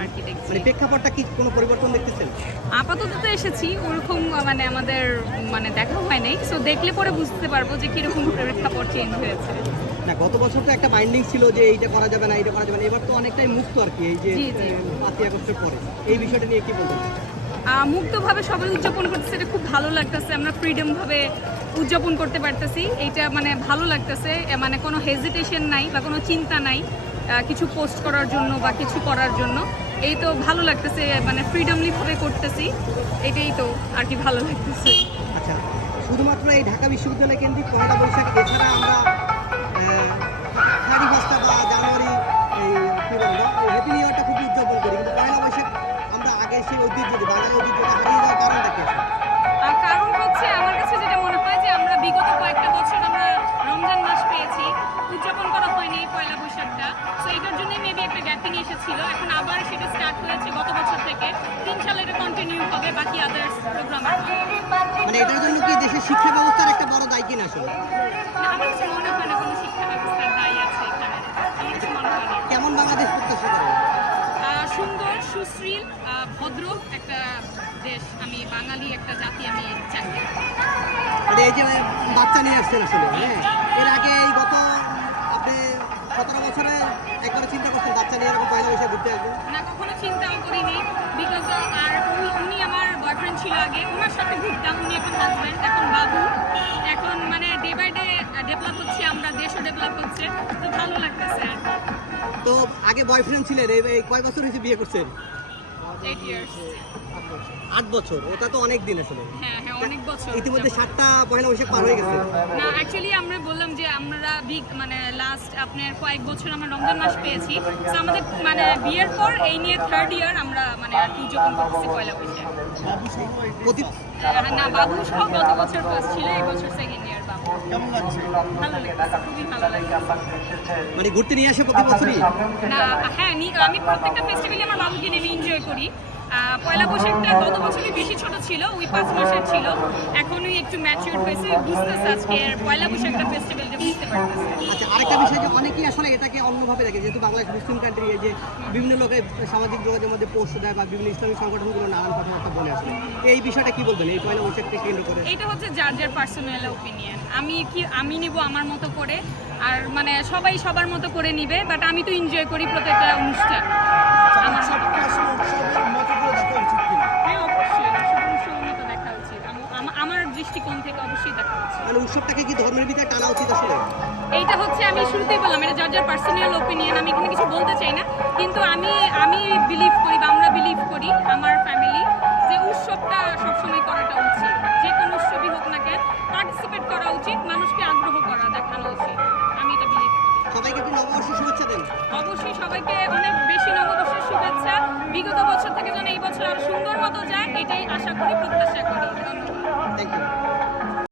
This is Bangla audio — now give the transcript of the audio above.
আর কি দেখছি। মানে প্রেক্ষাপটটা কি কোনো পরিবর্তন দেখতেছেন? আপাতত তো এসেছি, ওরকম মানে আমাদের মানে দেখা হয় নাই, সো দেখলে পরে বুঝতে পারবো যে কীরকম প্রেক্ষাপট চেঞ্জ হয়েছে। না, গত বছর তো একটা বাইন্ডিং ছিল যে এইটা করা যাবে না, এইটা করা যাবে না, এবার তো অনেকটাই মুক্ত আর কি, এই যে জি, জি। 5ই আগস্টের পরে এই বিষয়টা নিয়ে কি বলবেন? মুক্তভাবে সবাই উদযাপন করতেছে, এটা খুব ভালো লাগতেছে। আমরা ফ্রিডমভাবে উদযাপন করতে পারতেছি, এইটা মানে ভালো লাগতেছে। মানে কোনো হেজিটেশন নাই বা কোনো চিন্তা নাই কিছু পোস্ট করার জন্য বা কিছু করার জন্য। এই তো ভালো লাগতেছে, মানে ফ্রিডমলিভাবে করতেছি, এটাই তো আর কি ভালো লাগতেছে। আচ্ছা, শুধুমাত্র এই ঢাকা বিশ্ববিদ্যালয় কেন্দ্রিক পহেলা বৈশাখ, এছাড়া আমরা 31st বা জানুয়ারি এই কী বলবো হ্যাপি নিউ ইয়ারটা খুব উদযাপন করি, কিন্তু পয়লা বৈশাখ আমরা আগে সেই ঐতিহ্য বাঙালি ঐতিহ্যটা হারিয়ে যাওয়ার কারণটা কি? কারণ হচ্ছে আমার কাছে যেটা মনে হয় যে আমরা বিগত কয়েকটা বছর আমরা রমজান মাস পেয়েছি, উদযাপন করা হয়নি এই পয়লা বৈশাখটা। তো এটার জন্যই মেবি একটা গ্যাপিং এসেছিল, এখন আবার সেটা স্টার্ট হয়েছে গত বছর থেকে। ইনশাআল্লাহ এটা কন্টিনিউ হবে বাকি আদার্স প্রোগ্রামে। মানে এটার জন্য কি দেশের শিক্ষা ব্যবস্থার একটা বড় দায় কিনা আসলে? আমার কাছে মনে হয় না কোনো শিক্ষা ব্যবস্থার দায়ী আছে এখানে, আমার কাছে মনে হয় না। কেমন বাংলাদেশ প্রত্যাশা করেন? সুন্দর, সুশীল, ভদ্র একটা দেশ। আমি বাঙালি একটা জাতি আমি চাই। মানে এই যে বাচ্চা নিয়ে আসছেন আসলে, হ্যাঁ, এর আগে এই গত আপনি 17 বছরে একবার চিন্তা করছেন বাচ্চা নিয়ে এরকম পয়লা বৈশাখ ঘুরতে আসবেন? না, কখনো চিন্তাও করিনি, বিকজ আর উনি আমার বয়ফ্রেন্ড ছিল আগে, ওনার সাথে ঘুরতাম। উনি এখন হাজব্যান্ড, এখন বাবু, এখন মানে ডে বাই ডে ডেভেলপ হচ্ছে, আমরা দেশও ডেভেলপ হচ্ছে, তো ভালো লাগতেছে আর কি। তো আগে বয়ফ্রেন্ড ছিলেন, এই কয় বছর হয়েছে বিয়ে করছেন? 8 ইয়ার্স। 8 বছর, ওটা তো অনেক দিন আসলে। হ্যাঁ হ্যাঁ, অনেক বছর। ইতিমধ্যে 7টা পয়লা বৈশাখ পার হয়ে গেছে। না, অ্যাকচুয়ালি আমরা বললাম যে আমরা মানে লাস্ট আপনার কয়েক বছর আমরা রমজান মাস পেয়েছি, তো আমাদের মানে বিয়ের পর এই নিয়ে 3rd ইয়ার আমরা মানে আর কি উদযাপন করতেছি পয়লা বৈশাখ। না, বাবু সহ গত বছর ফার্স্ট ছিল, এই বছর 2nd ইয়ার বাবু। কেমন লাগছে? ভালো লাগছে, খুবই ভালো লাগছে। মানে ঘুরতে নিয়ে আসে প্রতি বছরই? না, হ্যাঁ, আমি প্রত্যেকটা ফেস্টিভ্যালে আমার বাবুকে নিয়ে এনজয় করি। পয়লা বৈশাখটা গত বছরই বেশি ছোট ছিল, ওই 5 মাসের ছিল, এখন ওই একটু ম্যাচিউরড হয়েছে, বুঝতেছে আজকে পয়লা বৈশাখটা ফেস্টিভ্যালটা বুঝতে পারতেছে। আচ্ছা, আরেকটা বিষয় যে অনেকেই আসলে এটাকে অন্যভাবে দেখে, যেহেতু বাংলাদেশ মুসলিম কান্ট্রি, এই যে বিভিন্ন লোকে সামাজিক যোগাযোগের মধ্যে পোস্ট দেয় বা বিভিন্ন ইসলামিক সংগঠনগুলো নানান কথাবার্তা বলে আসলে, এই বিষয়টা কি বলবেন এই পয়লা বৈশাখকে কেন্দ্র করে? এটা হচ্ছে যার যার পার্সোনাল ওপিনিয়ন। আমি নিব আমার মতো করে, আর মানে সবাই সবার মতো করে নিবে, বাট আমি তো এনজয় করি প্রত্যেকটা অনুষ্ঠান আমার মতো। হ্যাঁ, অবশ্যই উৎসবের মতো দেখা উচিত, আমার দৃষ্টিকোণ থেকে অবশ্যই দেখা উচিত। মানে উৎসবটাকে কি ধর্মের ভিতরে টানা উচিত আসলে? এইটা হচ্ছে আমি শুরুতেই বললাম, এটা যার যার পার্সোনাল ওপিনিয়ন, আমি এখানে কিছু বলতে চাই না, কিন্তু আমি বিলিভ করি বা আমরা বিলিভ করি আমার ফ্যামিলি যে উৎসবটা সবসময় করাটা উচিত। যে কোনো উৎসবই হোক না কেন, পার্টিসিপেট করা উচিত, মানুষকে আগ্রহ করা দেখানো উচিত, আমি এটা বিলিভ করি। সবাইকে কি নববর্ষের শুভেচ্ছা দেন? অবশ্যই সবাইকে অনেক বেশি নববর্ষের শুভেচ্ছা। বিগত বছর থেকে যেন এই বছর আরো সুন্দর মতো যায়, এটাই আশা করি, প্রত্যাশা করি। ধন্যবাদ। Thank you.